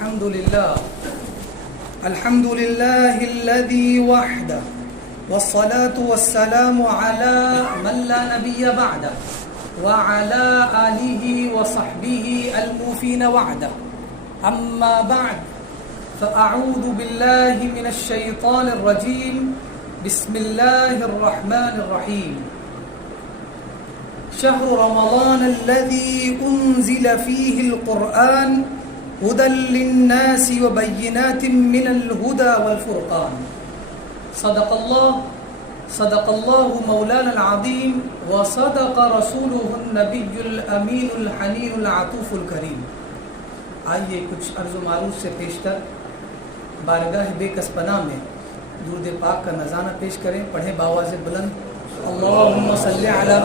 الحمد لله الذي وحده والصلاة والسلام على من لا نبي بعده وعلى آله وصحبه الموفين وعده أما بعد فأعوذ بالله من الشيطان الرجيم بسم الله الرحمن الرحيم شهر رمضان الذي أنزل فيه القرآن هدى للناس وبينات من الهدى والفرقان صدق الله مولانا العظيم وصدق رسوله النبي الأمين الحنين العطوف الكريم. آئیے کچھ عرض و معروف سے پیشتر بارگاہ بے کس پناہ میں درود پاک کا نذرانہ پیش کریں. پڑھیں باواز بلند اللہم صلی علی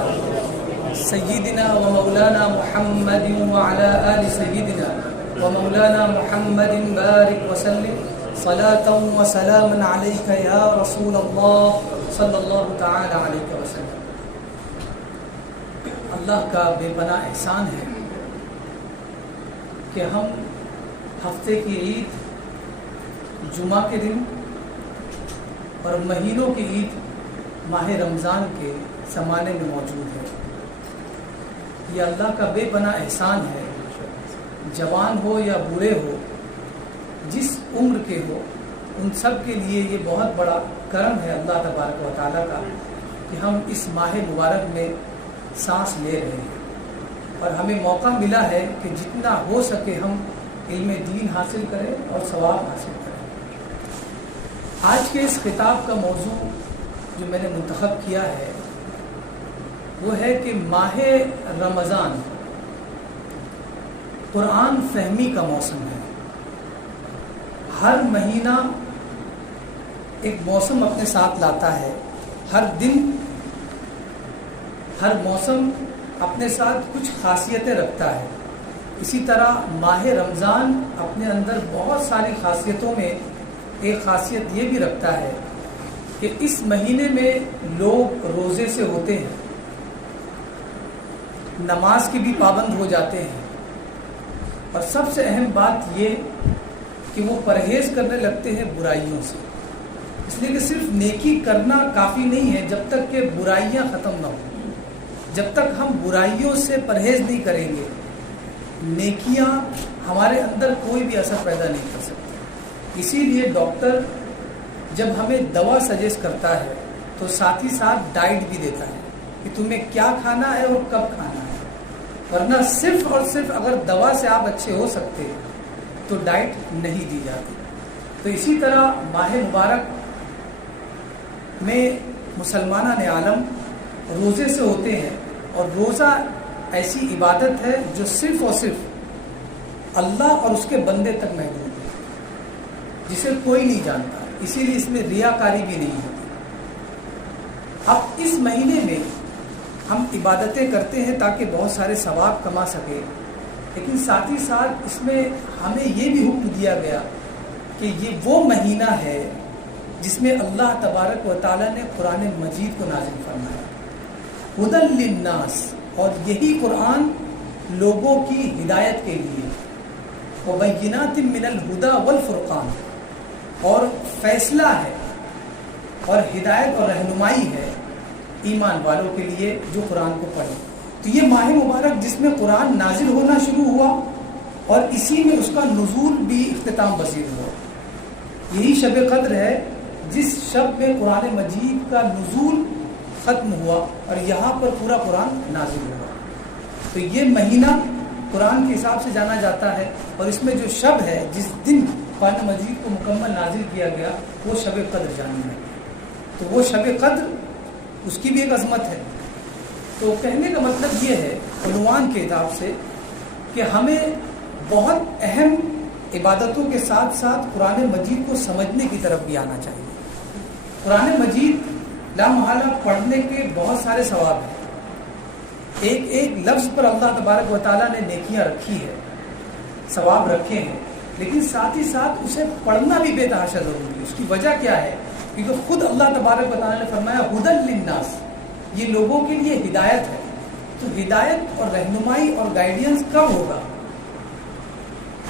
سیدنا و مولانا محمد وعلی آل سیدنا ومولانا محمد بارک وسلم صلاة وسلام علیک یا رسول اللہ صلی اللہ تعالی علیہ وسلم. اللہ کا بے پناہ احسان ہے کہ ہم ہفتے کی عید جمعہ کے دن اور مہینوں کی عید ماہ رمضان کے زمانے میں موجود ہے. یہ اللہ کا بے پناہ احسان ہے. جوان ہو یا بوڑھے ہو، جس عمر کے ہو، ان سب کے لیے یہ بہت بڑا کرم ہے اللہ تبارک و تعالیٰ کا کہ ہم اس ماہ مبارک میں سانس لے رہے ہیں اور ہمیں موقع ملا ہے کہ جتنا ہو سکے ہم علم دین حاصل کریں اور ثواب حاصل کریں. آج کے اس خطاب کا موضوع جو میں نے منتخب کیا ہے وہ ہے کہ ماہ رمضان قرآن فہمی کا موسم ہے. ہر مہینہ ایک موسم اپنے ساتھ لاتا ہے. ہر دن، ہر موسم اپنے ساتھ کچھ خاصیتیں رکھتا ہے. اسی طرح ماہ رمضان اپنے اندر بہت ساری خاصیتوں میں ایک خاصیت یہ بھی رکھتا ہے کہ اس مہینے میں لوگ روزے سے ہوتے ہیں، نماز کے بھی پابند ہو جاتے ہیں، اور سب سے اہم بات یہ کہ وہ پرہیز کرنے لگتے ہیں برائیوں سے. اس لیے کہ صرف نیکی کرنا کافی نہیں ہے جب تک کہ برائیاں ختم نہ ہوں. جب تک ہم برائیوں سے پرہیز نہیں کریں گے، نیکیاں ہمارے اندر کوئی بھی اثر پیدا نہیں کر سکتی. اسی لیے ڈاکٹر جب ہمیں دوا سجیسٹ کرتا ہے تو ساتھ ہی ساتھ ڈائٹ بھی دیتا ہے کہ تمہیں کیا کھانا ہے اور کب کھانا ہے. ورنہ صرف اور صرف اگر دوا سے آپ اچھے ہو سکتے تو ڈائٹ نہیں دی جاتی. تو اسی طرح ماہ مبارک میں مسلمانان عالم روزے سے ہوتے ہیں، اور روزہ ایسی عبادت ہے جو صرف اور صرف اللہ اور اس کے بندے تک محدود ہے، جسے کوئی نہیں جانتا. اسی لیے اس میں ریاکاری بھی نہیں ہوتی. اب اس مہینے میں ہم عبادتیں کرتے ہیں تاکہ بہت سارے ثواب کما سکیں، لیکن ساتھ ہی ساتھ اس میں ہمیں یہ بھی حکم دیا گیا کہ یہ وہ مہینہ ہے جس میں اللہ تبارک و تعالیٰ نے قرآن مجید کو نازل فرمایا ہدی للناس، اور یہی قرآن لوگوں کی ہدایت کے لیے، وبینات من الہدی والفرقان، اور فیصلہ ہے اور ہدایت اور رہنمائی ہے ایمان والوں کے لیے جو قرآن کو پڑھے. تو یہ ماہ مبارک جس میں قرآن نازل ہونا شروع ہوا اور اسی میں اس کا نزول بھی اختتام پذیر ہوا. یہی شب قدر ہے جس شب میں قرآن مجید کا نزول ختم ہوا اور یہاں پر پورا قرآن نازل ہوا. تو یہ مہینہ قرآن کے حساب سے جانا جاتا ہے، اور اس میں جو شب ہے جس دن قرآن مجید کو مکمل نازل کیا گیا وہ شب قدر جانی ہے. تو وہ شب قدر اس کی بھی ایک عظمت ہے. تو کہنے کا مطلب یہ ہے عنوان کے حساب سے کہ ہمیں بہت اہم عبادتوں کے ساتھ ساتھ قرآن مجید کو سمجھنے کی طرف بھی آنا چاہیے. قرآن مجید لامحالہ پڑھنے کے بہت سارے ثواب ہیں. ایک ایک لفظ پر اللہ تبارک و تعالیٰ نے نیکیاں رکھی ہے، ثواب رکھے ہیں، لیکن ساتھ ہی ساتھ اسے پڑھنا بھی بے تحاشا ضروری ہے. اس کی وجہ کیا ہے؟ کیونکہ خود اللہ تبارک و تعالیٰ نے فرمایا ہدی للناس، یہ لوگوں کے لیے ہدایت ہے. تو ہدایت اور رہنمائی اور گائیڈنس کب ہوگا؟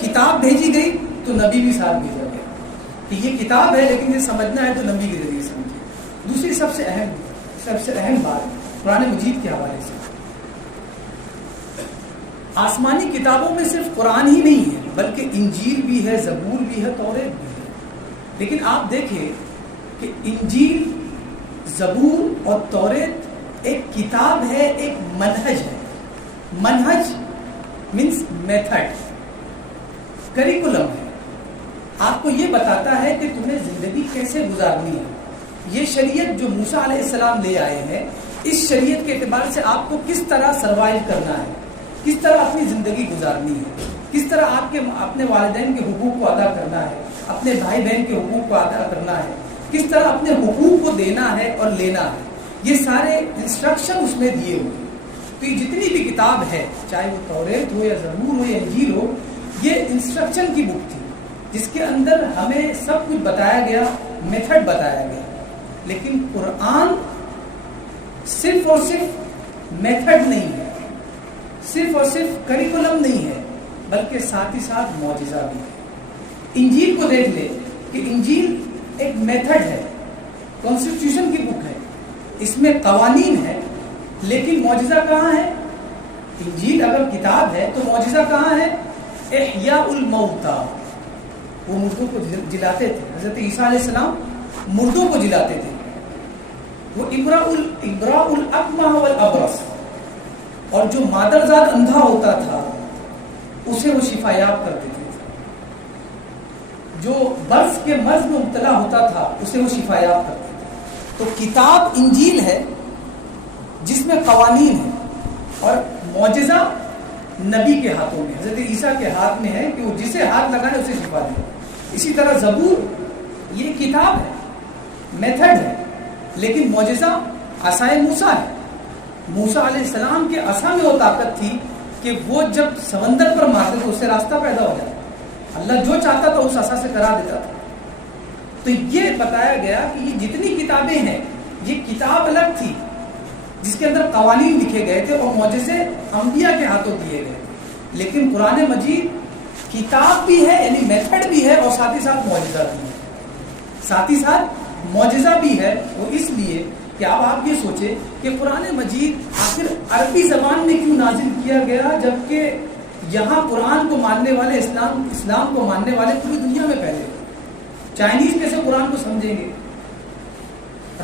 کتاب بھیجی گئی تو نبی بھی ساتھ بھیجا گیا کہ یہ کتاب ہے لیکن یہ سمجھنا ہے تو نبی کے ذریعے سمجھے. دوسری سب سے اہم بات قرآن مجید کے حوالے سے، آسمانی کتابوں میں صرف قرآن ہی نہیں ہے بلکہ انجیل بھی ہے، زبور بھی ہے، توریت بھی ہے. لیکن آپ دیکھیں کہ انجیل، زبور اور توریت ایک کتاب ہے، ایک منہج ہے. منہج مینس میتھڈ، کریکولم ہے. آپ کو یہ بتاتا ہے کہ تمہیں زندگی کیسے گزارنی ہے. یہ شریعت جو موسیٰ علیہ السلام لے آئے ہیں، اس شریعت کے اعتبار سے آپ کو کس طرح سروائیو کرنا ہے، کس طرح اپنی زندگی گزارنی ہے، کس طرح آپ کے اپنے والدین کے حقوق کو ادا کرنا ہے، اپنے بھائی بہن کے حقوق کو ادا کرنا ہے، کس طرح اپنے حقوق کو دینا ہے اور لینا ہے. یہ سارے انسٹرکشن اس میں دیے ہوئے. تو یہ جتنی بھی کتاب ہے، چاہے وہ توریت ہو یا زبور ہو یا انجیل ہو، یہ انسٹرکشن کی بک تھی جس کے اندر ہمیں سب کچھ بتایا گیا، میتھڈ بتایا گیا. لیکن قرآن صرف اور صرف میتھڈ نہیں ہے، صرف اور صرف کریکولم نہیں ہے، بلکہ ساتھ ہی ساتھ معجزہ بھی ہے. انجیل کو دیکھ لے کہ انجیل ایک میتھڈ ہے، کانسٹیٹیوشن کی بک ہے، اس میں قوانین ہے. لیکن معجزہ کہاں ہے؟ انجیل اگر کتاب ہے تو معجزہ کہاں ہے؟ احیاء الموتى، وہ مردوں کو جلاتے تھے. حضرت عیسیٰ علیہ السلام مردوں کو جلاتے تھے. وہ ابراء الاکمہ والابرص، اور جو مادرزاد اندھا ہوتا تھا اسے وہ شفا یاب کرتے تھے. جو برس کے مرض میں مبتلا ہوتا تھا اسے وہ شفا یاب کرتے تھے. تو کتاب انجیل ہے جس میں قوانین ہیں، اور معجزہ نبی کے ہاتھوں میں، حضرت عیسیٰ کے ہاتھ میں ہے کہ وہ جسے ہاتھ لگائے اسے شفا دے. اسی طرح زبور یہ کتاب ہے، میتھڈ ہے، لیکن معجزہ عصائے موسیٰ ہے. موسیٰ علیہ السلام کے عصا میں وہ طاقت تھی کہ وہ جب سمندر پر مارتے تو اس سے راستہ پیدا ہو جاتا. اللہ جو چاہتا تھا اس عصا سے کرا دیتا تھا. تو یہ بتایا گیا کہ یہ جتنی کتابیں ہیں، یہ کتاب الگ تھی جس کے اندر قوانین لکھے گئے تھے اور معجزے انبیاء کے ہاتھوں دیے گئے تھے. لیکن قرآن مجید کتاب بھی ہے، یعنی میتھڈ بھی ہے، اور ساتھ ہی ساتھ معجزہ بھی ہے. ساتھ ہی ساتھ معجزہ بھی ہے. وہ اس لیے کہ اب آپ یہ سوچیں کہ قرآن مجید آخر عربی زبان میں کیوں نازل کیا گیا، جبکہ یہاں قرآن کو ماننے والے، اسلام کو ماننے والے پوری دنیا میں پھیلے. چائنیز کیسے قرآن کو سمجھیں گے،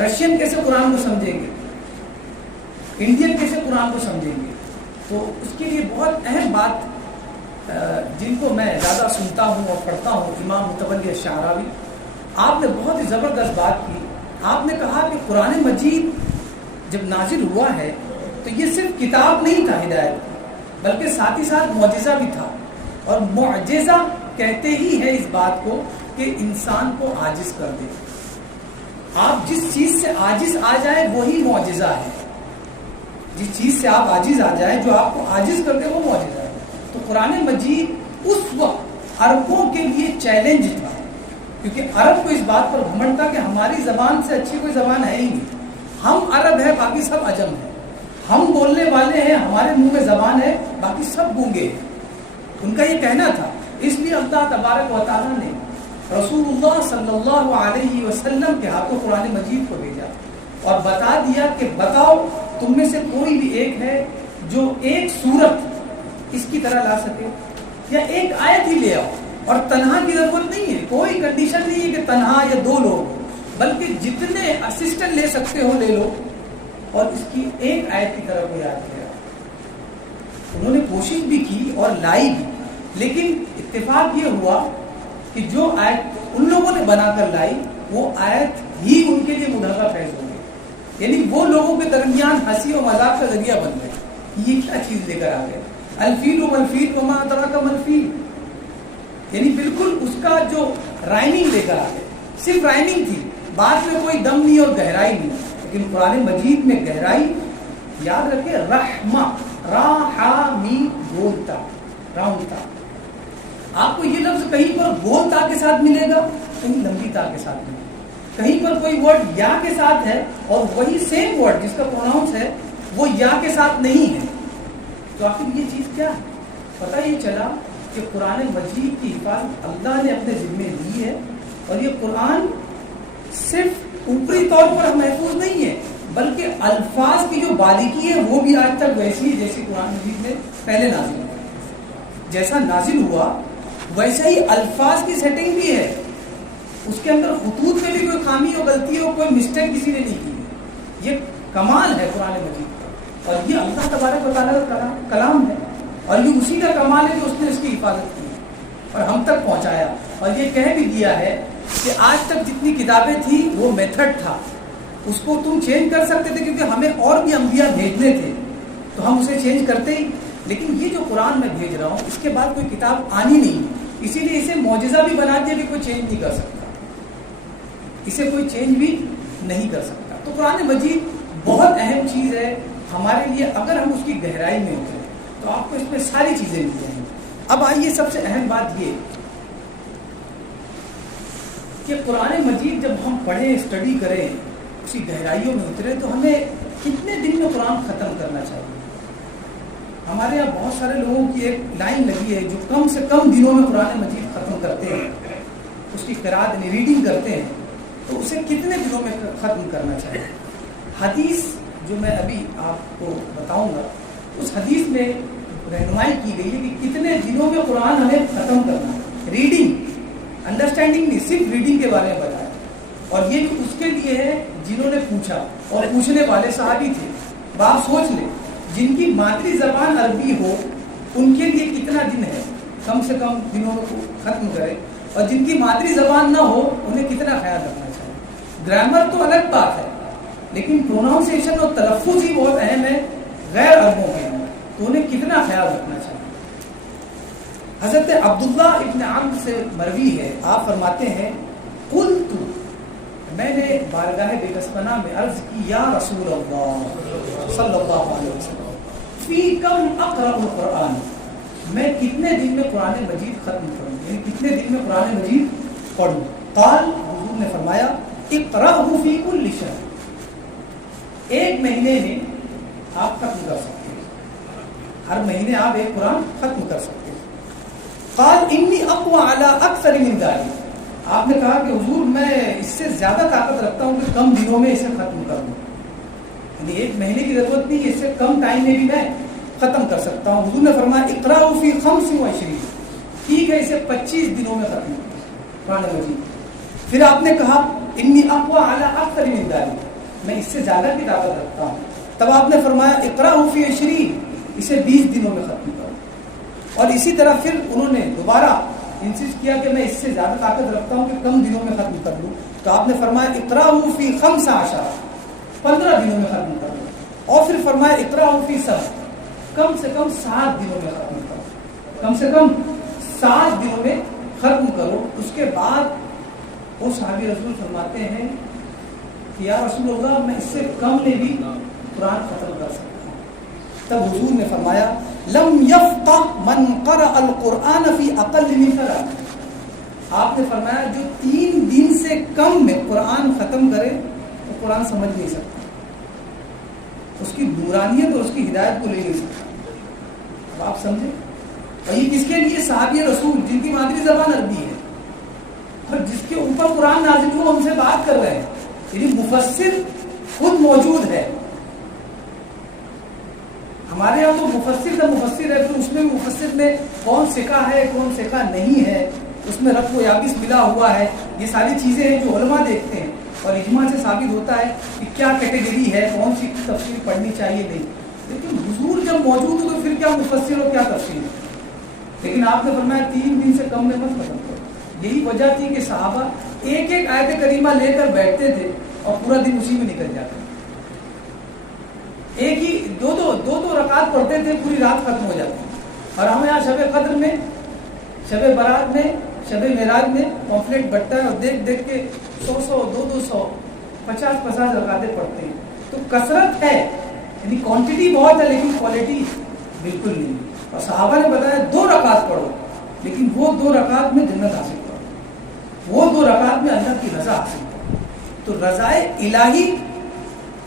رشین کیسے قرآن کو سمجھیں گے، انڈین کیسے قرآن کو سمجھیں گے. تو اس کے لیے بہت اہم بات جن کو میں زیادہ سنتا ہوں اور پڑھتا ہوں، امام متولی الشعراوی، آپ نے بہت ہی زبردست بات کی. آپ نے کہا کہ قرآن مجید جب نازل ہوا ہے تو یہ صرف کتاب نہیں تھا ہدایت، بلکہ ساتھ ہی ساتھ معجزہ بھی تھا. اور معجزہ کہتے ہی ہے اس بات کو کہ انسان کو عاجز کر دے. آپ جس چیز سے عاجز آ جائے وہی معجزہ ہے. جس چیز سے آپ عاجز آ جائیں، جو آپ کو عاجز کر دے، وہ معجزہ ہے. تو قرآن مجید اس وقت عربوں کے لیے چیلنج تھا، کیونکہ عرب کو اس بات پر گھمنڈ تھا کہ ہماری زبان سے اچھی کوئی زبان ہے ہی نہیں. ہم عرب ہیں، باقی سب عجم ہیں. ہم بولنے والے ہیں، ہمارے منہ میں زبان ہے، باقی سب گونگے ہیں. ان کا یہ کہنا تھا. اس لیے اللہ تبارک و تعالیٰ نے رسول اللہ صلی اللہ علیہ وسلم کے ہاتھوں قرآن مجید کو بھیجا اور بتا دیا کہ بتاؤ تم میں سے کوئی بھی ایک ہے جو ایک سورت اس کی طرح لا سکے، یا ایک آیت ہی لے آؤ. اور تنہا کی ضرورت نہیں ہے، کوئی کنڈیشن نہیں ہے کہ تنہا یا دو لوگ، بلکہ جتنے اسسٹنٹ لے سکتے ہو لے لو، اور اس کی ایک آیت کی طرف وہ یاد کیا. انہوں نے کوشش بھی کی اور لائی بھی، لیکن اتفاق یہ ہوا کہ جو آیت ان لوگوں نے بنا کر لائی وہ آیت ہی ان کے لیے مدھرہ فیض ہو گئی. یعنی وہ لوگوں کے درمیان ہنسی و مذاق کا ذریعہ بن گئے. یہ کیا چیز لے کر آ گئے؟ الفیل والفیل وما ادراک ما الفیل، یعنی بالکل اس کا جو رائمنگ لے کر آ گئے. صرف رائمنگ تھی، بات میں کوئی دم نہیں اور گہرائی نہیں. لیکن قرآن مجید میں گہرائی، یاد رکھے، رحمہ، را ہا میم گول تا، راؤنڈ تا. آپ کو یہ لفظ کہیں پر گول تا کے ساتھ ملے گا، کہیں لمبی تا کے ساتھ ملے گا. کہیں پر کوئی ورڈ یا کے ساتھ ہے اور وہی سیم ورڈ جس کا پروناؤنس ہے وہ یا کے ساتھ نہیں ہے. تو آخر یہ چیز کیا ہے؟ پتہ یہ چلا کہ قرآن مجید کی حفاظت اللہ نے اپنے ذمے لی ہے، اور یہ قرآن صرف اوپری طور پر محفوظ نہیں ہے بلکہ الفاظ کی جو باریکی ہے وہ بھی آج تک ویسی ہے جیسی قرآن مجید میں پہلے نازل ہوا، جیسا نازل ہوا ویسا ہی الفاظ کی سیٹنگ بھی ہے، اس کے اندر خطوط میں بھی کوئی خامی ہو، غلطی ہو، کوئی مسٹیک کسی نے نہیں کی ہے۔ یہ کمال ہے قرآن مجید کا، اور یہ اللہ تبارک و تعالیٰ کا کلام ہے، اور یہ اسی کا کمال ہے جو اس نے اس کی حفاظت کی اور ہم تک پہنچایا، اور یہ کہہ بھی دیا ہے کہ آج تک جتنی کتابیں تھیں وہ میتھڈ تھا، اس کو تم چینج کر سکتے تھے کیونکہ ہمیں اور بھی انبیاء بھیجنے تھے تو ہم اسے چینج کرتے ہی، لیکن یہ جو قرآن میں بھیج رہا ہوں اس کے بعد کوئی کتاب آنی نہیں، اسی لیے اسے معجزہ بھی بنا دیا کہ کوئی چینج نہیں کر سکتا، اسے کوئی چینج بھی نہیں کر سکتا۔ تو قرآن مجید بہت اہم چیز ہے ہمارے لیے، اگر ہم اس کی گہرائی میں اتریں تو آپ کو اس میں ساری چیزیں مل جائیں گی۔ اب آئیے سب سے اہم بات یہ کہ قرآن مجید جب ہم پڑھیں، اسٹڈی کریں، اسی گہرائیوں میں اتریں تو ہمیں کتنے دن میں قرآن ختم کرنا چاہیے؟ ہمارے یہاں بہت سارے لوگوں کی ایک لائن لگی ہے جو کم سے کم دنوں میں قرآن مجید ختم کرتے ہیں، اس کی قرأت یعنی ریڈنگ کرتے ہیں، تو اسے کتنے دنوں میں ختم کرنا چاہیے؟ حدیث جو میں ابھی آپ کو بتاؤں گا اس حدیث میں رہنمائی کی گئی ہے کہ کتنے دنوں میں قرآن ہمیں ختم کرنا ہے۔ ریڈنگ، انڈرسٹینڈنگ نہیں، صرف ریڈنگ کے بارے میں بتایا، اور یہ بھی اس کے لیے ہے جنہوں نے پوچھا، اور پوچھنے والے صحابی تھے۔ آپ سوچ لیں جن کی مادری زبان عربی ہو ان کے لیے کتنا دن ہے کم سے کم دنوں میں ختم کرے، اور جن کی مادری زبان نہ ہو انہیں کتنا خیال رکھنا چاہیے۔ گرامر تو الگ بات ہے لیکن پروناؤنسیشن اور تلفظ ہی بہت اہم ہے غیر عربوں کے اندر، تو انہیں کتنا خیال رکھنا چاہیے۔ حضرت عبداللہ ابن عمرو سے مروی ہے، آپ فرماتے ہیں قلت، میں نے بارگاہ بکسپنا میں عرض کی، یا رسول اللہ صلی اللہ علیہ وسلم فی کم اقرأ القرآن، میں کتنے دن میں قرآن مجید ختم کروں، یعنی کتنے دن میں قرآن مجید پڑھوں؟ قال، حضور نے فرمایا اقرأہ فی کل شہر، ایک مہینے میں آپ ختم کر سکتے ہیں، ہر مہینے آپ ایک قرآن ختم کر سکتے ہیں۔ قال انی اقوى علی اکثر من ذلک، آپ نے کہا کہ حضور میں اس سے زیادہ طاقت رکھتا ہوں کہ کم دنوں میں اسے ختم کر دوں، یعنی ایک مہینے کی ضرورت نہیں ہے، اس سے کم ٹائم میں بھی میں ختم کر سکتا ہوں۔ حضور نے فرمایا اقرأہ فی 25، ٹھیک ہے اسے 25 دنوں میں ختم کر قرآن مجید۔ پھر آپ نے کہا انی اقوى علی اکثر من ذلک، میں اس سے زیادہ کی طاقت رکھتا ہوں، تب آپ نے فرمایا اقرأہ فی 20، اسے 20 دنوں میں ختم کرو۔ اور اسی طرح پھر انہوں نے دوبارہ انسسٹ کیا کہ میں اس سے زیادہ طاقت رکھتا ہوں کہ کم دنوں میں ختم کر لوں، تو آپ نے فرمایا اقرأہ فی 15، 15 دنوں میں ختم کر لوں۔ اور پھر فرمایا اقرأہ فی 7، کم سے کم 7 دنوں میں ختم کرو، کم سے کم 7 دنوں میں ختم کرو۔ اس کے بعد وہ صحابی رسول فرماتے ہیں کہ یا رسول اللہ میں اس سے کم میں بھی قرآن ختم کر سکتا ہوں۔ تب حضور نے فرمایا لم یفقہ من قرأ القرآن فی اقل من 3، آپ نے فرمایا جو 3 دن سے کم میں قرآن ختم کرے وہ قرآن سمجھ نہیں سکتا، اس کی نورانیت اور اس کی ہدایت کو لے نہیں سکتا۔ اب آپ سمجھیں، اور یہ کس کے لیے؟ صحابی رسول جن کی مادری زبان عربی ہے اور جس کے اوپر قرآن نازل ہوا، ان سے بات کر رہے ہیں، یعنی مفسر خود موجود ہے۔ ہمارے یہاں تو مفسر کا مفسر ہے، پھر اس میں مفسر میں کون سکھا ہے کون سکھا نہیں ہے، اس میں رفع و یابس ملا ہوا ہے، یہ ساری چیزیں ہیں جو علماء دیکھتے ہیں، اور اجماع سے ثابت ہوتا ہے کہ کیا کیٹیگری ہے، کون سی تفسیر پڑھنی چاہیے نہیں۔ لیکن حضور جب موجود ہو تو پھر کیا مفسر اور کیا تفسیر ہے؟ لیکن آپ نے فرمایا 3 دن سے کم میں مت ختم کرو۔ یہی وجہ تھی کہ صحابہ ایک ایک آیت کریمہ لے کر بیٹھتے تھے اور پورا دن اسی میں نکل جاتا، ایک ہی دو رکعت پڑھتے تھے، پوری رات ختم ہو جاتی۔ اور ہم یہاں شب قدر میں، شب برات میں، شب معراج میں پمفلیٹ بٹتا ہے اور دیکھ دیکھ کے 100 200 50 رکعتیں پڑھتے ہیں۔ تو کثرت ہے، یعنی کوانٹٹی بہت ہے لیکن کوالٹی بالکل نہیں۔ اور صحابہ نے بتایا 2 رکعت پڑھو، لیکن وہ 2 رکعت میں جنت حاصل کرو، وہ 2 رکعت میں اللہ کی رضا حاصل کرو۔ تو رضائے الہی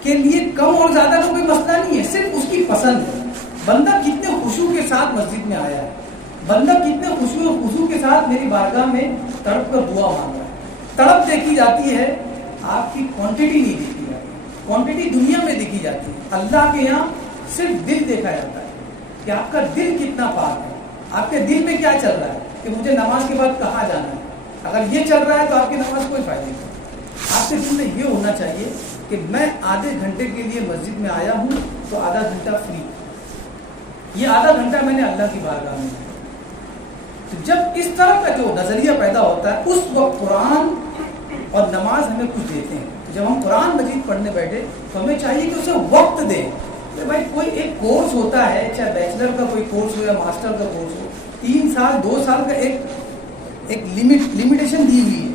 کے لیے کم اور زیادہ کا کوئی مسئلہ نہیں ہے، صرف اس کی پسند ہے، بندہ کتنے خشوع کے ساتھ مسجد میں آیا ہے، بندہ کتنے خشوع کے ساتھ میری بارگاہ میں تڑپ کر دعا مانگ رہا ہے. تڑپ دیکھی جاتی ہے, آپ کی کوانٹٹی نہیں دیکھی جاتی. کوانٹٹی دنیا میں دیکھی جاتی ہے, اللہ کے یہاں صرف دل دیکھا جاتا ہے کہ آپ کا دل کتنا پاک ہے, آپ کے دل میں کیا چل رہا ہے, کہ مجھے نماز کے بعد کہاں جانا ہے. اگر یہ چل رہا ہے تو آپ کی نماز کوئی فائدہ نہیں. آپ کے دل میں یہ ہونا چاہیے کہ میں آدھے گھنٹے کے لیے مسجد میں آیا ہوں تو آدھا گھنٹہ فری, یہ آدھا گھنٹہ میں نے اللہ کی بارگاہ میں. تو جب اس طرح کا جو نظریہ پیدا ہوتا ہے, اس وقت قرآن اور نماز ہمیں کچھ دیتے ہیں. جب ہم قرآن مجید پڑھنے بیٹھے تو ہمیں چاہیے کہ اسے وقت دیں. کہ بھائی کوئی ایک کورس ہوتا ہے, چاہے بیچلر کا کوئی کورس ہو یا ماسٹر کا کورس ہو, 3 سال 2 سال کا ایک لمیٹیشن دی ہوئی ہے.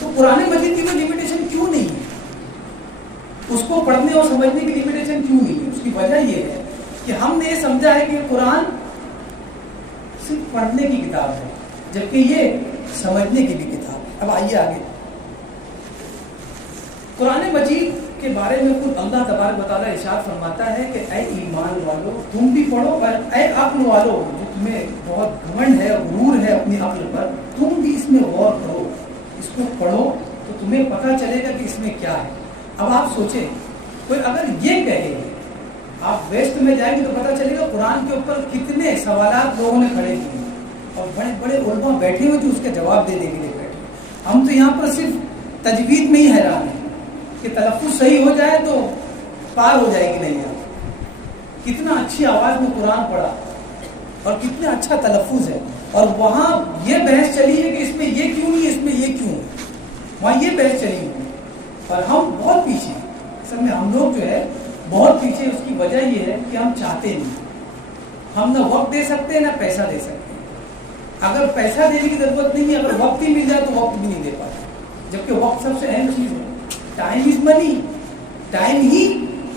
تو قرآن مجید کی کوئی لمیٹیشن کیوں نہیں ہے؟ اس کو پڑھنے اور سمجھنے کی لمیٹیشن کیوں نہیں ہے؟ اس کی وجہ یہ ہے کہ ہم نے یہ سمجھا ہے کہ قرآن صرف پڑھنے کی کتاب ہے, جبکہ یہ سمجھنے کی بھی کتاب ہے. اب آئیے آگے. قرآن مجید کے بارے میں خود اللہ تبارک و تعالیٰ ارشاد فرماتا ہے کہ اے ایمان والو تم بھی پڑھو, اور اے عقل والو جو تمہیں بہت گھمنڈ ہے, غرور ہے اپنی عقل پر, تم بھی اس میں غور کرو, اس کو پڑھو تو تمہیں پتہ چلے گا کہ اس میں کیا ہے. اب آپ سوچیں, کوئی اگر یہ کہے, آپ ویسٹ میں جائیں گے تو پتہ چلے گا قرآن کے اوپر کتنے سوالات لوگوں نے کھڑے کیے, اور بڑے بڑے علماء بیٹھے ہوئے جو اس کے جواب دینے کے لیے بیٹھے. ہم تو یہاں پر صرف تجوید میں ہی حیران ہیں کہ تلفظ صحیح ہو جائے تو پار ہو جائے گی نہیں. آپ کتنا اچھی آواز میں قرآن پڑھا اور کتنا اچھا تلفظ ہے, اور وہاں یہ بحث چلی ہے کہ اس میں یہ کیوں نہیں, اس میں یہ کیوں ہے, وہاں یہ بحث چلی ہے. اور ہم بہت پیچھے, اصل میں ہم لوگ جو ہے بہت پیچھے. اس کی وجہ یہ ہے کہ ہم چاہتے نہیں, ہم نہ وقت دے سکتے ہیں نہ پیسہ دے سکتے ہیں. اگر پیسہ دینے کی ضرورت نہیں ہے, اگر وقت ہی مل جائے تو وقت بھی نہیں دے پاتے, جبکہ وقت سب سے اہم چیز ہے. ٹائم از منی, ٹائم ہی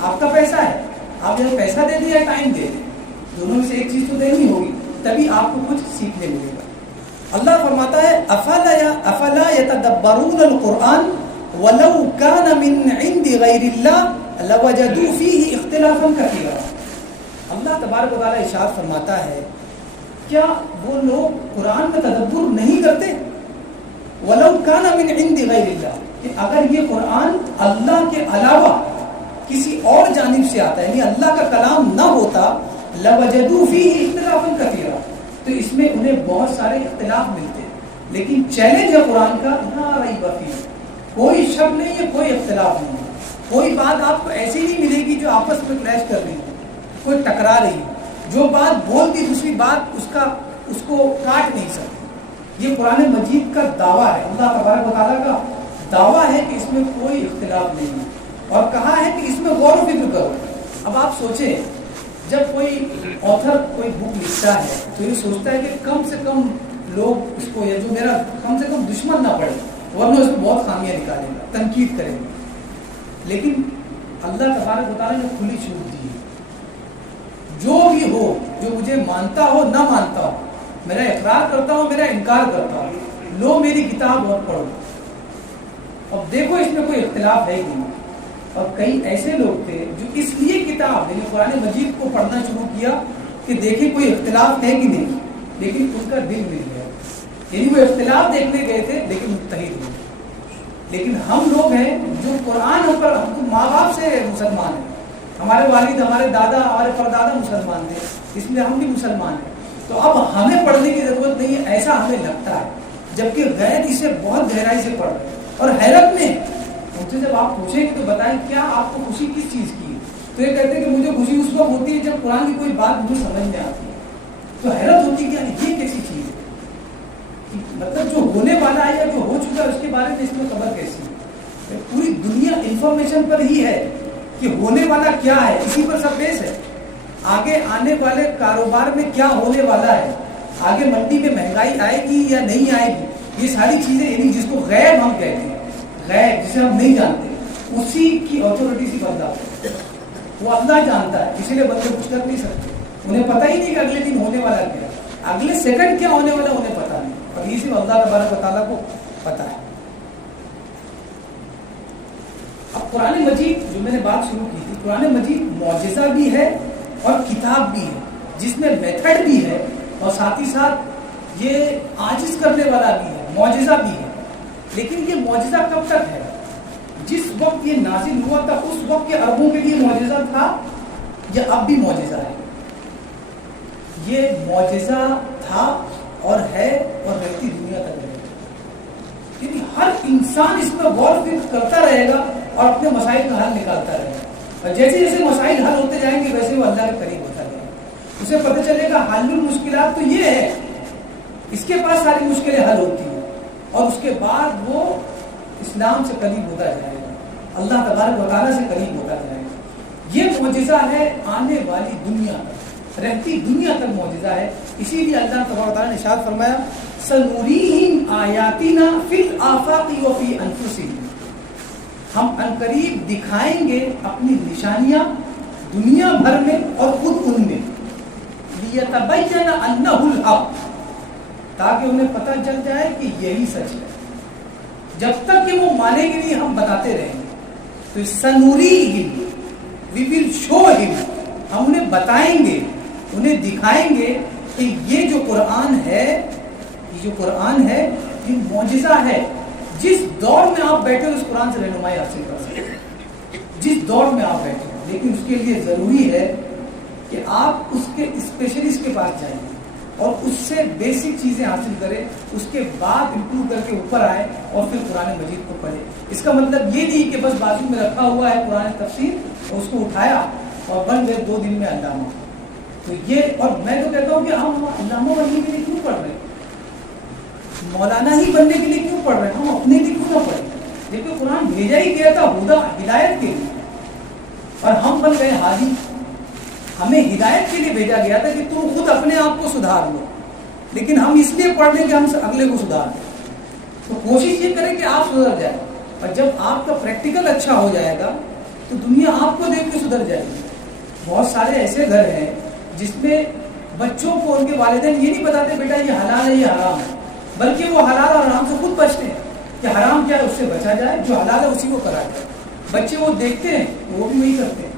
آپ کا پیسہ ہے. آپ جب پیسہ دے دیں یا ٹائم دے دیں, دونوں میں سے ایک چیز تو دینی ہوگی, تبھی آپ کو کچھ سیکھنے ملے گا. اللہ فرماتا ہے افلا یتدبرون القرآن ولو كان من عند غیر اللہ لوجدوا فیہ اختلافا کثیرا. اللہ تبارک و تعالیٰ ارشاد فرماتا ہے, کیا وہ لوگ قرآن میں تدبر نہیں کرتے؟ ولو كان من عند غیر اللہ, کہ اگر یہ قرآن اللہ کے علاوہ کسی اور جانب سے آتا ہے, یعنی اللہ کا کلام نہ ہوتا, لوجدوا فیہ اختلافا کثیرا, تو اس میں انہیں بہت سارے اختلاف ملتے ہیں. لیکن چیلنج ہے قرآن کا, لا ریب فیہ, کوئی شک نہیں ہے, کوئی اختلاف نہیں ہے. کوئی بات آپ کو ایسی نہیں ملے گی جو آپس میں کلیش کر رہی ہے, کوئی ٹکرا رہی ہے. جو بات بولتی دوسری بات اس کو کاٹ نہیں سکتی. یہ قرآن مجید کا دعویٰ ہے, اللہ تبارک و تعالیٰ کا دعویٰ ہے کہ اس میں کوئی اختلاف نہیں ہے, اور کہا ہے کہ اس میں غور و فکر کرو. اب آپ سوچیں, جب کوئی آتھر کوئی بک لکھتا ہے تو یہ سوچتا ہے کہ کم سے کم لوگ اس کو, یا جو میرا کم سے کم دشمن نہ پڑے, ورنہ اس میں بہت خامیاں نکالے گا, تنقید کرے گا. لیکن اللہ تبارک و تعالیٰ نے کھلی چھوٹ دی ہے, جو بھی ہو, جو مجھے مانتا ہو نہ مانتا ہو, میرا اقرار کرتا ہوں میرا انکار کرتا ہوں, لو میری کتاب اور پڑھو. اب دیکھو اس میں کوئی اختلاف ہے کہ نہیں. اور کئی ایسے لوگ تھے جو اس لیے کتاب یعنی قرآن مجید کو پڑھنا شروع کیا کہ دیکھیں کوئی اختلاف ہے کہ نہیں, لیکن ان کا دل مل گیا. یعنی وہ اختلاف دیکھنے گئے تھے لیکن متحد ہوئے. لیکن ہم لوگ ہیں جو قرآن پر, ہم تو ماں باپ سے مسلمان ہیں, ہمارے والد ہمارے دادا ہمارے پردادا مسلمان تھے, اس لیے ہم بھی مسلمان ہیں. تو اب ہمیں پڑھنے کی ضرورت نہیں ہے, ایسا ہمیں لگتا ہے, جبکہ غیر اسے بہت گہرائی سے پڑھ رہے ہیں. اور حیرت میں ان سے جب آپ پوچھیں گے تو بتائیں کیا آپ کو خوشی کس چیز کی ہے, تو یہ کہتے ہیں کہ مجھے خوشی اس وقت ہوتی ہے جب قرآن کی کوئی بات مجھے سمجھ میں آتی ہے. تو حیرت ہوتی ہے کہ یہ کیسی چیز ہے, مطلب جو ہونے والا ہے یا جو ہو چکا ہے اس کے بارے میں اس میں خبر کیسی ہے. پوری دنیا انفارمیشن پر ہی ہے کہ ہونے والا کیا ہے, اسی پر سب بیس ہے. آگے آنے والے کاروبار میں کیا ہونے والا ہے, آگے منڈی میں مہنگائی آئے گی یا نہیں آئے گی, یہ ساری چیزیں یعنی جس کو غیب ہم کہتے ہیں, غیب جسے ہم نہیں جانتے, اسی کی اتھارٹی سے بندہ ہے, وہ اللہ جانتا ہے. اسی لیے بندے کچھ کر نہیں سکتے, انہیں پتہ ہی نہیں کہ اگلے دن ہونے والا کیا, اگلے سیکنڈ کیا ہونے والا انہیں پتہ نہیں, اور یہ صرف اللہ تبارک و تعالیٰ کو پتہ ہے. اب قرآن مجید جو میں نے بات شروع کی تھی, قرآن مجید معجزہ بھی ہے اور کتاب بھی ہے, جس میں میتھڈ بھی ہے اور ساتھ ہی ساتھ یہ عاجز کرنے والا بھی ہے، معجزہ بھی ہے، لیکن یہ معجزہ کب تک ہے؟ جس وقت یہ نازل ہوا تھا اس وقت کے عربوں کے لیے معجزہ تھا یا اب بھی معجزہ ہے؟ یہ معجزہ تھا اور ہے اور رہتی دنیا تک رہے گا، یعنی ہر انسان اس میں غور فکر کرتا رہے گا اور اپنے مسائل کا حل نکالتا رہے گا، اور جیسے جیسے مسائل حل ہوتے جائیں گے ویسے وہ اللہ کے قریب ہوتا جائے گا، اسے پتہ چلے گا حل المشکلات تو یہ ہے، اس کے پاس ساری مشکلیں حل ہوتی ہیں، اور اس کے بعد وہ اسلام سے قریب ہوتا جائے گا، اللہ تبارک و تعالیٰ سے قریب ہوتا جائے گا۔ یہ معجزہ ہے آنے والی دنیا تک، رہتی دنیا تک معجزہ ہے۔ اسی لیے اللہ تبارک و تعالیٰ نے ارشاد فرمایا سنوریہم آیاتنا فی الآفاق وفی انفسہم، ہم عنقریب دکھائیں گے اپنی نشانیاں دنیا بھر میں اور خود ان میں، لیتبین انہ الحق، تاکہ انہیں پتہ چل جائے کہ یہی سچ ہے۔ جب تک کہ وہ مانیں گے نہیں ہم بتاتے رہیں گے۔ تو سنوریہم، وی ول شو ہم، ہم انہیں بتائیں گے، انہیں دکھائیں گے کہ یہ جو قرآن ہے، یہ جو قرآن ہے یہ معجزہ ہے۔ جس دور میں آپ بیٹھے ہو اس قرآن سے رہنمائی حاصل کر سکتے ہیں، جس دور میں آپ بیٹھے ہو، لیکن اس کے لیے ضروری ہے کہ آپ اس کے اسپیشلسٹ کے پاس جائیں اور اس سے بیسک چیزیں حاصل کریں، اس کے بعد امپروو کر کے اوپر آئے اور پھر قرآن مجید کو پڑھیں۔ اس کا مطلب یہ نہیں کہ بس بازو میں رکھا ہوا ہے قرآن تفسیر اور اس کو اٹھایا اور بن گئے 2 دن میں علامہ۔ تو یہ، اور میں تو کہتا ہوں کہ ہم علامہ بننے کے لیے کیوں پڑھ رہے ہیں، مولانا ہی بننے کے لیے کیوں پڑھ رہے ہیں، ہم اپنے لیے کیوں نہ پڑھیں؟ جبکہ قرآن بھیجا ہی گیا تھا ہدا، ہدایت کے لیے، اور ہم بن گئے حاجی۔ ہمیں ہدایت کے لیے بھیجا گیا تھا کہ تم خود اپنے آپ کو سدھار لو، لیکن ہم اس لیے پڑھ لیں کہ ہم اگلے کو سدھار دیں۔ تو کوشش یہ کریں کہ آپ سدھر جائیں، اور جب آپ کا پریکٹیکل اچھا ہو جائے گا تو دنیا آپ کو دیکھ کے سدھر جائے گی۔ بہت سارے ایسے گھر ہیں جس میں بچوں کو ان کے والدین یہ نہیں بتاتے بیٹا یہ حلال ہے یہ حرام ہے، بلکہ وہ حلال اور حرام سے خود بچتے ہیں کہ حرام کیا ہے اس سے بچا جائے، جو حلال ہے اسی کو کرا جائے۔ بچے وہ دیکھتے ہیں وہ بھی وہی کرتے ہیں۔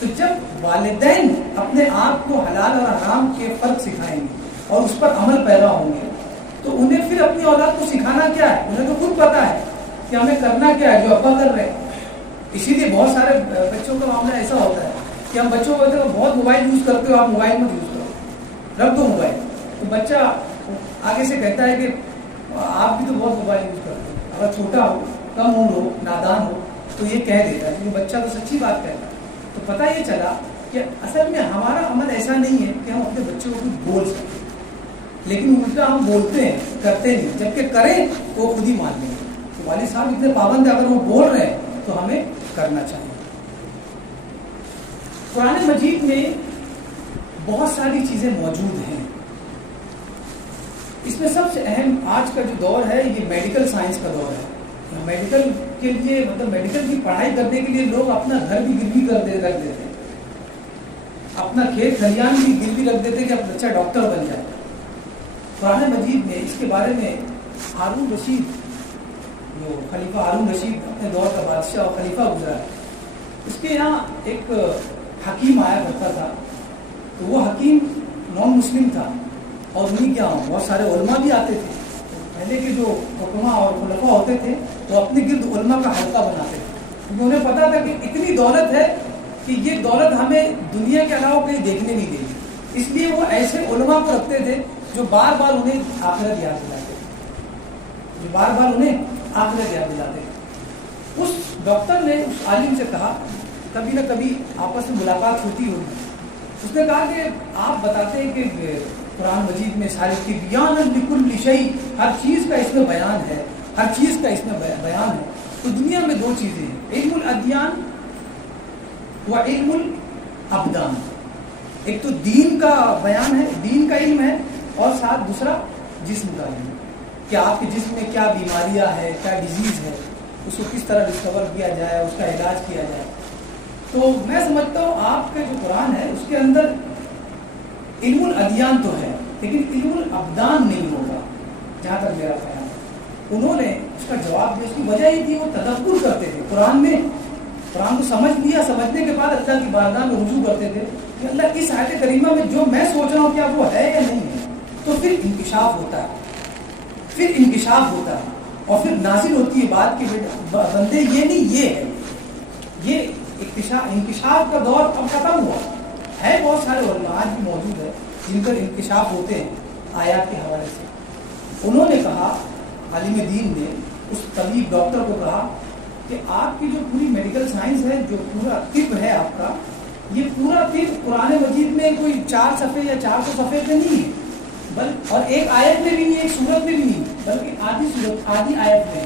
تو جب والدین اپنے آپ کو حلال اور حرام کے فرق سکھائیں گے اور اس پر عمل پیرا ہوں گے تو انہیں پھر اپنی اولاد کو سکھانا کیا ہے، انہیں تو خود پتا ہے کہ ہمیں کرنا کیا ہے جو ابا کر رہے ہیں۔ اسی لیے بہت سارے بچوں کا معاملہ ایسا ہوتا ہے کہ ہم بچوں کو کہتے ہیں بہت موبائل یوز کرتے ہو، آپ موبائل مت یوز کرو، رکھ دو موبائل۔ تو بچہ آگے سے کہتا ہے کہ آپ بھی تو بہت موبائل یوز کرتے ہو، اگر چھوٹا ہو، کم عمر ہو، نادان ہو تو یہ کہہ دیتا ہے، کیونکہ بچہ تو سچی بات کہتا ہے۔ تو پتہ یہ چلا کہ اصل میں ہمارا عمل ایسا نہیں ہے کہ ہم اپنے بچوں کو کچھ بول سکیں، لیکن الٹا ہم بولتے ہیں کرتے نہیں، جبکہ کریں تو وہ خود ہی مان لیں گے۔ تو والد صاحب اتنے پابند ہیں، اگر وہ بول رہے ہیں تو ہمیں کرنا چاہیے۔ قرآن مجید میں بہت ساری چیزیں موجود ہیں، اس میں سب سے اہم آج کا جو دور ہے یہ میڈیکل سائنس کا دور ہے۔ میڈیکل کے لیے مطلب میڈیکل کی پڑھائی کرنے کے لیے لوگ اپنا گھر بھی گروی رکھ دیتے ہیں، اپنا کھیت کھلیان بھی گروی رکھ دیتے کہ اپنا بچہ ڈاکٹر بن جائے۔ قرآن مجید میں اس کے بارے میں ہارون رشید، جو خلیفہ ہارون رشید اپنے دور کا بادشاہ اور خلیفہ گزرا ہے، اس کے یہاں ایک حکیم آیا کرتا تھا، تو وہ حکیم نان مسلم تھا، اور انہیں کیا بہت سارے علماء بھی آتے تھے۔ پہلے کے جو حکماء اور خلفاء ہوتے تھے وہ اپنے گرد علماء کا حلقہ بناتے تھے، کیونکہ انہیں پتا تھا کہ اتنی دولت ہے کہ یہ دولت ہمیں دنیا کے علاوہ کہیں دیکھنے نہیں دے گی، اس لیے وہ ایسے علماء کو رکھتے تھے جو بار بار انہیں آخرت یاد دلاتے تھے، جو بار بار انہیں آخرت یاد دلاتے تھے۔ اس ڈاکٹر نے اس عالم سے کہا، کبھی نہ کبھی آپس میں ملاقات ہوتی ہوگی، اس نے کہا کہ آپ بتاتے ہیں کہ قرآن مجید میں سارے تبیان لکل شیء، ہر چیز کا اس میں بیان ہے، ہر چیز کا اس میں بیان ہے۔ تو دنیا میں 2 چیزیں ہیں، علم الادیان و علم الابدان۔ ایک تو دین کا بیان ہے، دین کا علم ہے، اور ساتھ دوسرا جسم کا علم، کہ آپ کے جسم میں کیا بیماریاں ہیں، کیا ڈیزیز ہے، اس کو کس طرح ڈسکور کیا جائے، اس کا علاج کیا جائے۔ تو میں سمجھتا ہوں آپ کا جو قرآن ہے اس کے اندر علم الادیان تو ہے لیکن علم الابدان نہیں ہوگا، جہاں تک میرا خیال ہے۔ انہوں نے اس کا جواب دیا، اس کی وجہ یہ تھی وہ تدبر کرتے تھے قرآن میں، قرآن کو سمجھ لیا، سمجھنے کے بعد اللہ کی بارگاہ میں رجوع کرتے تھے کہ اللہ اس آیت کریمہ میں جو میں سوچ رہا ہوں کیا وہ ہے یا نہیں ہے، تو پھر انکشاف ہوتا ہے، اور پھر نازل ہوتی ہے بات کہ بندے یہ نہیں یہ ہے، یہ انکشاف کا دور اب ختم ہوا ہے۔ بہت سارے علماء آج بھی موجود ہے جن پر انکشاف ہوتے ہیں آیات کے حوالے سے۔ انہوں نے کہا، عالم دین نے اس طبیب ڈاکٹر کو کہا کہ آپ کی جو پوری میڈیکل سائنس ہے، جو پورا طب ہے آپ کا، یہ پورا طب قرآن مجید میں کوئی 4 صفحے یا 400 صفحے پہ نہیں ہے، اور ایک آیت میں بھی نہیں، ایک سورت میں بھی نہیں، بلکہ آدھی آیت میں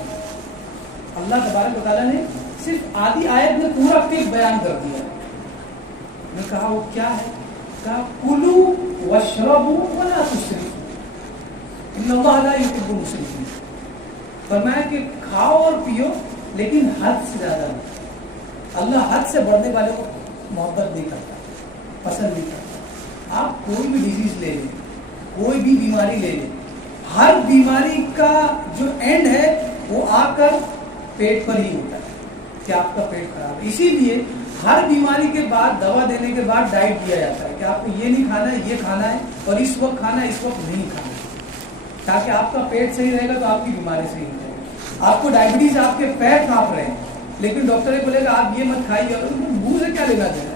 اللہ تبارک و تعالیٰ نے صرف آدھی آیت میں پورا طب بیان کر دیا۔ میں کہا وہ کیا ہے؟ کہا کلو واشربوا ولا تسرفوا ان اللہ لا يحب المسرفین۔ فرمایا کہ کھاؤ اور پیو لیکن حد سے زیادہ نہیں۔ اللہ حد سے بڑھنے والے کو محبت نہیں کرتا، پسند نہیں کرتا۔ آپ کوئی بھی ڈیزیز لے لیں، کوئی بھی بیماری لے لیں، ہر بیماری کا جو اینڈ ہے وہ آ کر پیٹ پر ہی ہوتا ہے کہ آپ کا پیٹ خراب ہے۔ اسی لیے ہر بیماری کے بعد دوا دینے کے بعد ڈائٹ دیا جاتا ہے کہ آپ کو یہ نہیں کھانا ہے، یہ کھانا ہے، اور اس وقت کھانا ہے، اس وقت نہیں کھانا ہے، تاکہ آپ کا پیٹ صحیح رہے گا تو آپ کی بیماری صحیح ہو جائے گی۔ آپ کو ڈائبٹیز، آپ کے پیر کانپ رہے ہیں، لیکن ڈاکٹر نے بولے گا آپ یہ مت کھائیے، اور منہ سے کیا لینا دینا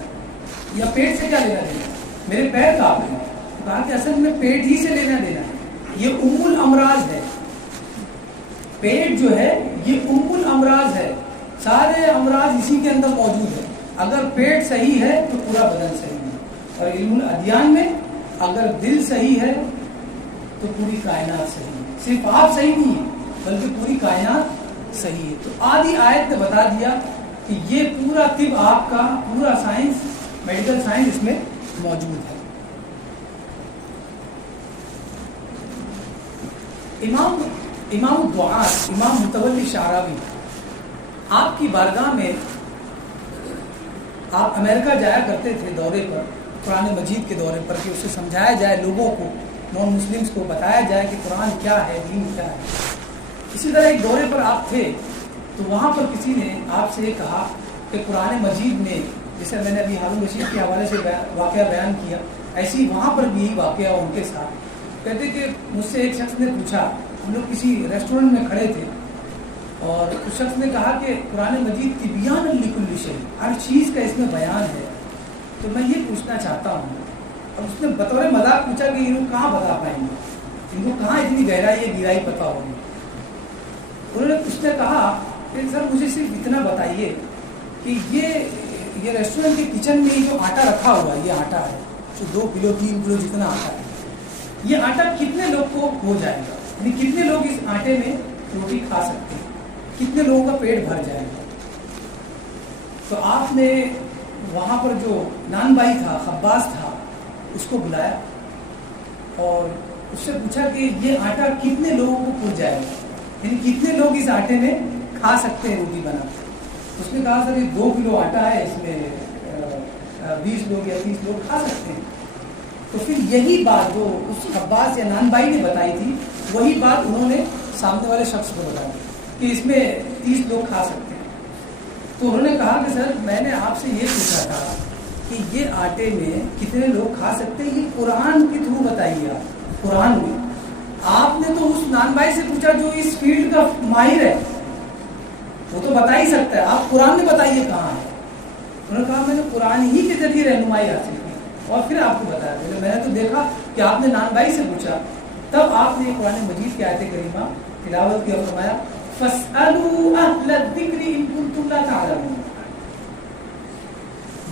یا پیٹ سے کیا لینا دینا، میرے پیر کانپ رہے ہیں، کہا کہ اصل میں پیٹ ہی سے لینا دینا ہے۔ یہ الامراض ہے، پیٹ جو ہے یہ الامراض ہے، سارے امراض اسی کے اندر موجود ہے۔ اگر پیٹ صحیح ہے تو پورا بدن صحیح ہے، اور علم الادیان میں اگر دل صحیح ہے تو پوری کائنات صحیح ہے، صرف آپ صحیح نہیں ہے بلکہ پوری کائنات صحیح ہے۔ تو آدھی آیت نے بتا دیا کہ یہ پورا طب آپ کا، پورا سائنس، میڈیکل سائنس اس میں موجود ہے۔ امام الدعاء امام متولی شعراوی، آپ کی بارگاہ میں آپ امریکہ جایا کرتے تھے دورے پر، قرآن مجید کے دورے پر، کہ اسے سمجھایا جائے، لوگوں کو، نان مسلمس کو بتایا جائے کہ قرآن کیا ہے، دین کیا ہے۔ اسی طرح ایک دورے پر آپ تھے تو وہاں پر کسی نے آپ سے یہ کہا کہ قرآن مجید میں، جیسے میں نے ابھی ہارون رشید کے حوالے سے واقعہ بیان کیا، ایسے ہی وہاں پر بھی یہی واقعہ ان کے ساتھ۔ کہتے کہ مجھ سے ایک شخص نے پوچھا، ہم لوگ کسی ریسٹورنٹ میں کھڑے تھے اور اس شخص نے کہا کہ قرآن مجید تبیان لکل شیء، ہر چیز کا اس میں بیان ہے، تو میں یہ پوچھنا چاہتا ہوں۔ اور اس نے بطور مذاق پوچھا کہ ان کو کہاں بتا پائیں گے، ان کو کہاں اتنی گہرائی گہرائی پتہ ہوگی۔ اس نے کہا کہ سر مجھے صرف اتنا بتائیے کہ یہ ریسٹورنٹ کے کچن میں جو آٹا رکھا ہوا ہے، یہ آٹا ہے جو 2 کلو 3 کلو جتنا آٹا ہے، یہ آٹا کتنے لوگ کو ہو جائے گا، یعنی کتنے لوگ اس آٹے میں روٹی کھا سکتے ہیں، کتنے لوگوں کا پیٹ بھر جائے گا۔ تو آپ نے وہاں پر جو نان بھائی تھا، خباز تھا، اس کو بلایا اور اس سے پوچھا کہ یہ آٹا کتنے لوگوں کو پھول جائے گا، یعنی کتنے لوگ اس آٹے میں کھا سکتے ہیں روٹی بنا۔ اس نے کہا سر یہ 2 کلو آٹا ہے، اس میں 20 لوگ یا 30 لوگ کھا سکتے ہیں۔ تو پھر یہی بات جو اس خباز یا نان بھائی نے بتائی تھی، وہی بات انہوں نے سامنے والے شخص کو بتائی کہ اس میں 30 لوگ کھا سکتے ہیں۔ تو انہوں نے کہا کہ سر میں نے آپ سے یہ پوچھا تھا کہ یہ آٹے میں کتنے لوگ کھا سکتے ہیں، یہ قرآن کے تھرو بتائیے آپ، قرآن میں۔ آپ نے تو اس نان بھائی سے پوچھا جو اس فیلڈ کا ماہر ہے، وہ تو بتا ہی سکتا ہے، آپ قرآن میں بتائیے کہاں ہے۔ انہوں نے کہا میں نے قرآن ہی کے ذریعے رہنمائی حاصل کی اور پھر آپ کو بتایا۔ میں نے تو دیکھا کہ آپ نے نان بھائی سے پوچھا، تب آپ نے قرآن مجید کی آیت کریمہ تلاوت کی اور فرمایا فَاسْأَلُوا أَهْلَ الذِّكْرِ إِن كُنتُمْ لَا تَعْلَمُونَ،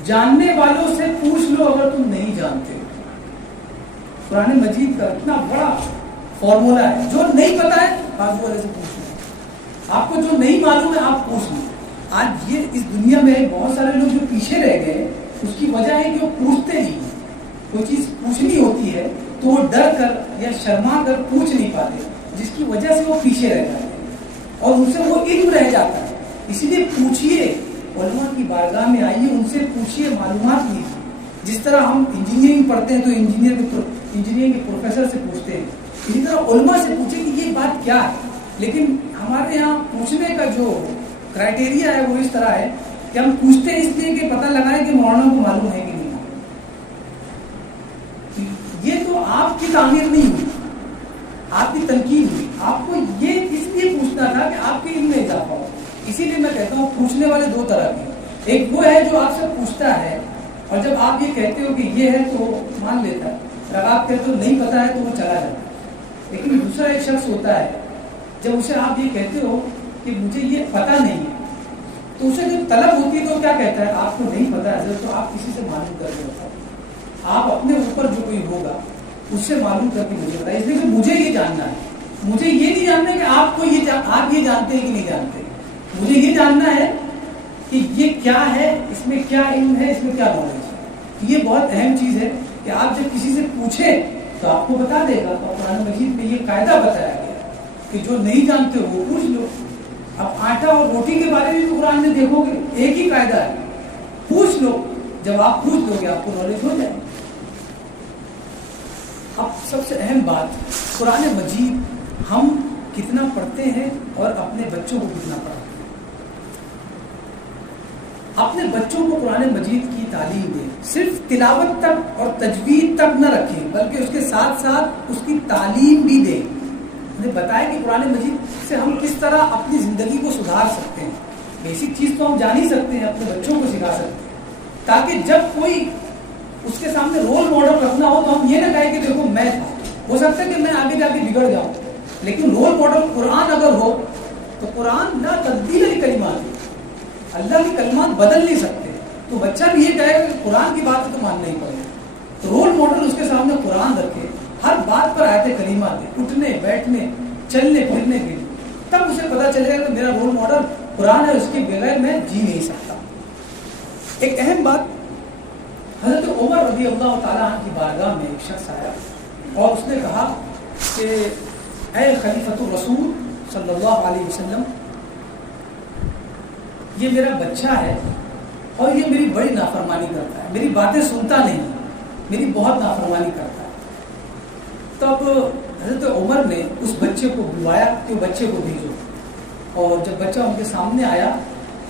جاننے والوں سے پوچھ لو اگر تم نہیں جانتے ہو۔ قرآن مجید کا اتنا بڑا فارمولا ہے، جو نہیں پتا ہے بازو والے سے پوچھ لو، آپ کو جو نہیں معلوم ہے آپ پوچھ لو۔ آج یہ اس دنیا میں بہت سارے لوگ جو پیچھے رہ گئے، اس کی وجہ ہے کہ وہ پوچھتے نہیں ہیں۔ کوئی چیز پوچھنی ہوتی ہے تو وہ ڈر کر یا شرما کر پوچھ نہیں پاتے، جس کی وجہ سے وہ پیچھے رہ جاتے ہیں اور ان سے وہ علم رہ جاتا ہے۔ اسی لیے پوچھیے، علماء کی بارگاہ میں آئیے، ان سے پوچھیے، معلومات لیجیے۔ جس طرح ہم انجینئرنگ پڑھتے ہیں تو انجینئرنگ کے پروفیسر سے پوچھتے ہیں، اسی طرح علماء سے پوچھیں کہ یہ بات کیا ہے۔ لیکن ہمارے یہاں پوچھنے کا جو کرائٹیریا ہے وہ اس طرح ہے کہ ہم پوچھتے ہیں اس لیے کہ پتہ لگائیں کہ مولانا کو معلوم ہے کہ نہیں۔ یہ تو آپ کی تعمیر نہیں ہوئی، آپ کی تنقید ہوئی, آپ کو یہ اس لیے پوچھنا تھا کہ آپ کے علم میں اضافہ ہو. اسی لیے میں کہتا ہوں پوچھنے والے دو طرح کے, ایک وہ ہے جو آپ سے پوچھتا ہے اور جب آپ یہ کہتے ہو کہ یہ ہے تو مان لیتا ہے, اگر آپ کہتے ہو نہیں پتا ہے تو وہ چلا جاتا ہے. لیکن دوسرا ایک شخص ہوتا ہے جب اسے آپ یہ کہتے ہو کہ مجھے یہ پتہ نہیں ہے, تو اسے جو طلب ہوتی ہے تو کیا کہتا ہے, آپ کو نہیں پتا ہے تو آپ کسی سے معلوم کر کے بتاؤ, آپ اپنے اوپر جو کوئی ہوگا اس سے معلوم کر کے مجھے بتائیں. اس لیے کہ مجھے یہ جاننا ہے, مجھے یہ نہیں جاننا کہ آپ کو یہ آپ یہ جانتے ہیں کہ نہیں جانتے, مجھے یہ جاننا ہے کہ یہ کیا ہے, اس میں کیا علم ہے, اس میں کیا نالج ہے. یہ بہت اہم چیز ہے کہ آپ جب کسی سے پوچھیں تو آپ کو بتا دے گا. تو قرآن مجید میں یہ قاعدہ بتایا گیا کہ جو نہیں جانتے وہ پوچھ لو. اب آٹا اور روٹی کے بارے میں تو قرآن میں دیکھو گے ایک ہی قاعدہ ہے, پوچھ لو. جب آپ پوچھ لو گے آپ کو نالج ہو جائے. اب سب سے اہم بات, قرآن مجید ہم کتنا پڑھتے ہیں اور اپنے بچوں کو کتنا پڑھتے ہیں. اپنے بچوں کو قرآن مجید کی تعلیم دیں, صرف تلاوت تک اور تجوید تک نہ رکھیں بلکہ اس کے ساتھ ساتھ اس کی تعلیم بھی دیں. انہیں بتائیں کہ قرآن مجید سے ہم کس طرح اپنی زندگی کو سدھار سکتے ہیں. بیسک چیز تو ہم جان ہی سکتے ہیں, اپنے بچوں کو سکھا سکتے ہیں, تاکہ جب کوئی اس کے سامنے رول ماڈل رکھنا ہو تو ہم یہ نہ کہیں کہ دیکھو میں تھا, ہو سکتا ہے کہ میں آگے جا کے بگڑ جاؤں, لیکن رول ماڈل قرآن اگر ہو تو قرآن لا تبدیل لکلمات, اللہ کی کلمات بدل نہیں سکتے. تو بچہ بھی یہ کہے گا کہ قرآن کی بات تو ماننا ہی پڑے گا. تو رول ماڈل اس کے سامنے قرآن رکھے, ہر بات پر آیت کریمہ دے, اٹھنے بیٹھنے چلنے پھرنے کے لیے, تب اسے پتہ چلے گا کہ میرا رول ماڈل قرآن ہے, اس کے بغیر میں جی نہیں سکتا. ایک اہم بات, حضرت عمر رضی اللہ تعالیٰ عنہ کی بارگاہ میں ایک شخص آیا اور اس نے کہا کہ اے خلیفۃ الرسول صلی اللہ علیہ وسلم, یہ میرا بچہ ہے اور یہ میری بڑی نافرمانی کرتا ہے, میری باتیں سنتا نہیں, میری بہت نافرمانی کرتا ہے. تب حضرت عمر نے اس بچے کو بلوایا کہ بچے کو بھیجو, اور جب بچہ ان کے سامنے آیا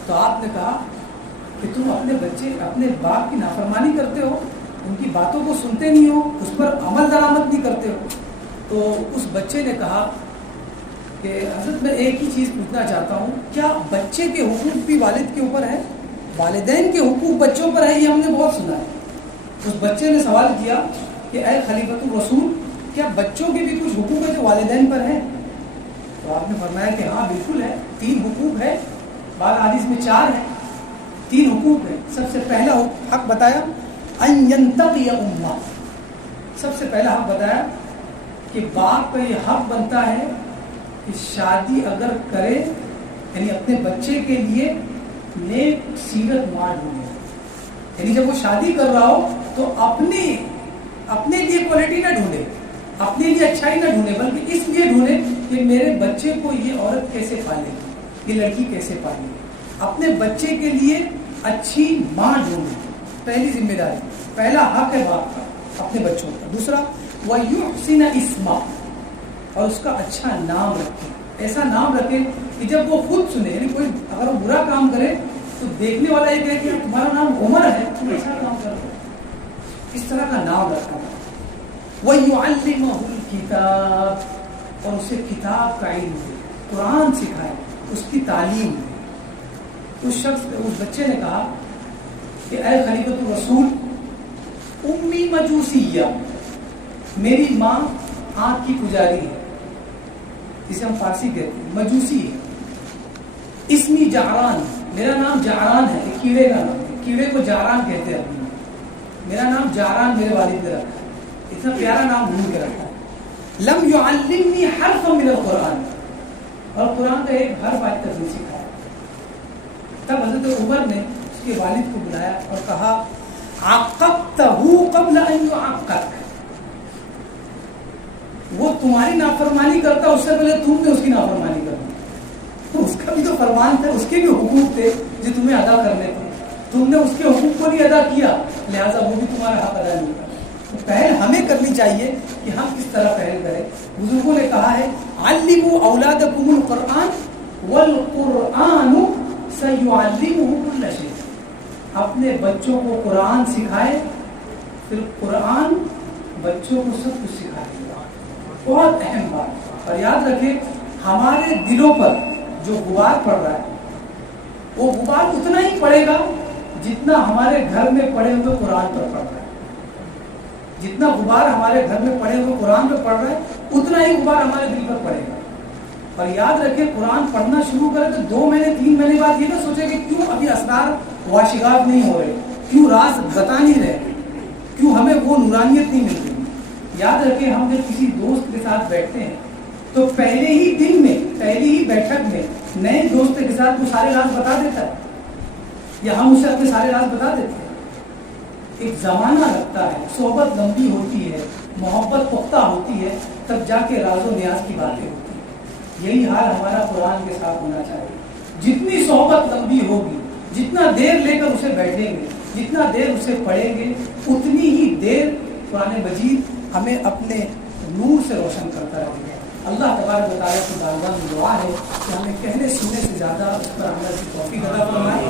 تو آپ نے کہا کہ تم اپنے بچے اپنے باپ کی نافرمانی کرتے ہو, ان کی باتوں کو سنتے نہیں ہو, اس پر عمل درآمد نہیں کرتے ہو. تو اس بچے نے کہا کہ حضرت میں ایک ہی چیز پوچھنا چاہتا ہوں, کیا بچے کے حقوق بھی والد کے اوپر ہے؟ والدین کے حقوق بچوں پر ہے, یہ ہم نے بہت سنا ہے. اس بچے نے سوال کیا کہ اے خلیفۃ الرسول, کیا بچوں کے بھی کچھ حقوق ہیں جو والدین پر ہیں؟ تو آپ نے فرمایا کہ ہاں بالکل ہے, 3 حقوق ہے, بعض حدیث میں 4 ہیں, 3 حقوق ہیں. سب سے پہلا حق بتایا ان ینتقی امہ, سب سے پہلا حق بتایا کہ باپ کا یہ حق بنتا ہے کہ شادی اگر کرے یعنی اپنے بچے کے لیے نیک سیرت ماں ڈھونڈے. یعنی جب وہ شادی کر رہا ہو تو اپنے لیے کوالٹی نہ ڈھونڈے, اپنے لیے اچھائی نہ ڈھونڈے, بلکہ اس لیے ڈھونڈے کہ میرے بچے کو یہ عورت کیسے پالے گی, یہ لڑکی کیسے پالے گی. اپنے بچے کے لیے اچھی ماں ڈھونڈے, پہلی ذمہ داری, پہلا حق ہے باپ کا اپنے بچوں کا. دوسرا وَيُحْسِنَ اسما, اور اس کا اچھا نام رکھے, ایسا نام رکھے کہ جب وہ خود سنے, یعنی کوئی اگر وہ برا کام کرے تو دیکھنے والا یہ کہے کہ تمہارا نام عمر ہے, تم ایسا کام کر رہے, اس طرح کا نام رکھا. وَيُعَلِّمَهُ الْكِتَابَ, اور اسے کتاب کا علم دے, قرآن سکھائے, اس کی تعلیم دے. اس بچے نے کہا کہ اے خلیفۃ الرسول, امی مجوسیہ, میری ماں آنکھ کی پجاری ہے, جسے ہم فارسی کہتے ہیں مجوسی ہے. اسمی جعران, میرا نام جعران ہے, ایک کیڑے کا نام ہے, کیڑے کو جعران کہتے ہیں. میرا نام جعران میرے والد نے رکھا ہے, اتنا پیارا نام ڈھونڈ کے رکھا ہے. لم يعلمنی حرفا من القرآن, اور قرآن کا ایک حرف آج تک نہیں سکھایا. تب حضرت عمر نے اس کے والد کو بلایا اور کہا عاقبتہ قبل ان يعاقبک, وہ تمہاری نافرمانی کرتا اس سے پہلے تم نے اس کی نافرمانی کرنا. تو اس کا بھی تو فرمان تھا, اس کے بھی حقوق تھے جو تمہیں ادا کرنے تھے, تم نے اس کے حقوق کو نہیں ادا کیا, لہٰذا وہ بھی تمہارا حق ادا نہیں کرا. تو پہل ہمیں کرنی چاہیے کہ ہم کس طرح پہل کریں. بزرگوں نے کہا ہے علموا اولادکم القرآن والقرآن سیعلمہم کل شیء, اپنے بچوں کو قرآن سکھائے, پھر قرآن بچوں کو سب کچھ سکھائے گا. بہت اہم بات. اور یاد رکھیں ہمارے دلوں پر جو غبار پڑ رہا ہے وہ غبار اتنا ہی پڑے گا جتنا ہمارے گھر میں پڑے ہوئے قرآن پر پڑ رہا ہے. جتنا غبار ہمارے گھر میں پڑے ہوئے قرآن پر پڑ رہا ہے اتنا ہی غبار ہمارے دل پر پڑے گا. اور یاد رکھیں قرآن پڑھنا شروع کرے تو 2 مہینے 3 مہینے بعد یہ نہ سوچے کہ کیوں ابھی اسرار واشگات نہیں ہو رہے, کیوں راز بتا نہیں رہے, کیوں ہمیں وہ نورانیت نہیں مل رہی. یاد رکھیں ہم جب کسی دوست کے ساتھ بیٹھتے ہیں تو پہلے ہی دن میں پہلی ہی بیٹھک میں نئے دوست کے ساتھ وہ سارے راز بتا دیتا ہے یا ہم اسے اپنے سارے راز بتا دیتے ہیں. ایک زمانہ لگتا ہے, صحبت لمبی ہوتی ہے, محبت پختہ ہوتی ہے, تب جا کے راز و نیاز کی باتیں ہوتی ہیں. یہی حال ہمارا قرآن کے ساتھ ہونا چاہیے. جتنی صحبت لمبی ہوگی, جتنا دیر لے کر اسے بیٹھیں گے, جتنا دیر اسے پڑھیں گے, اتنی ہی دیر قرآن مجید ہمیں اپنے نور سے روشن کرتا رہے گا. اللہ تبارک و تعالیٰ کی بارگاہ میں دعا ہے کہ ہمیں کہنے سننے سے زیادہ اس پر عمل کی توفیق عطا فرمائے.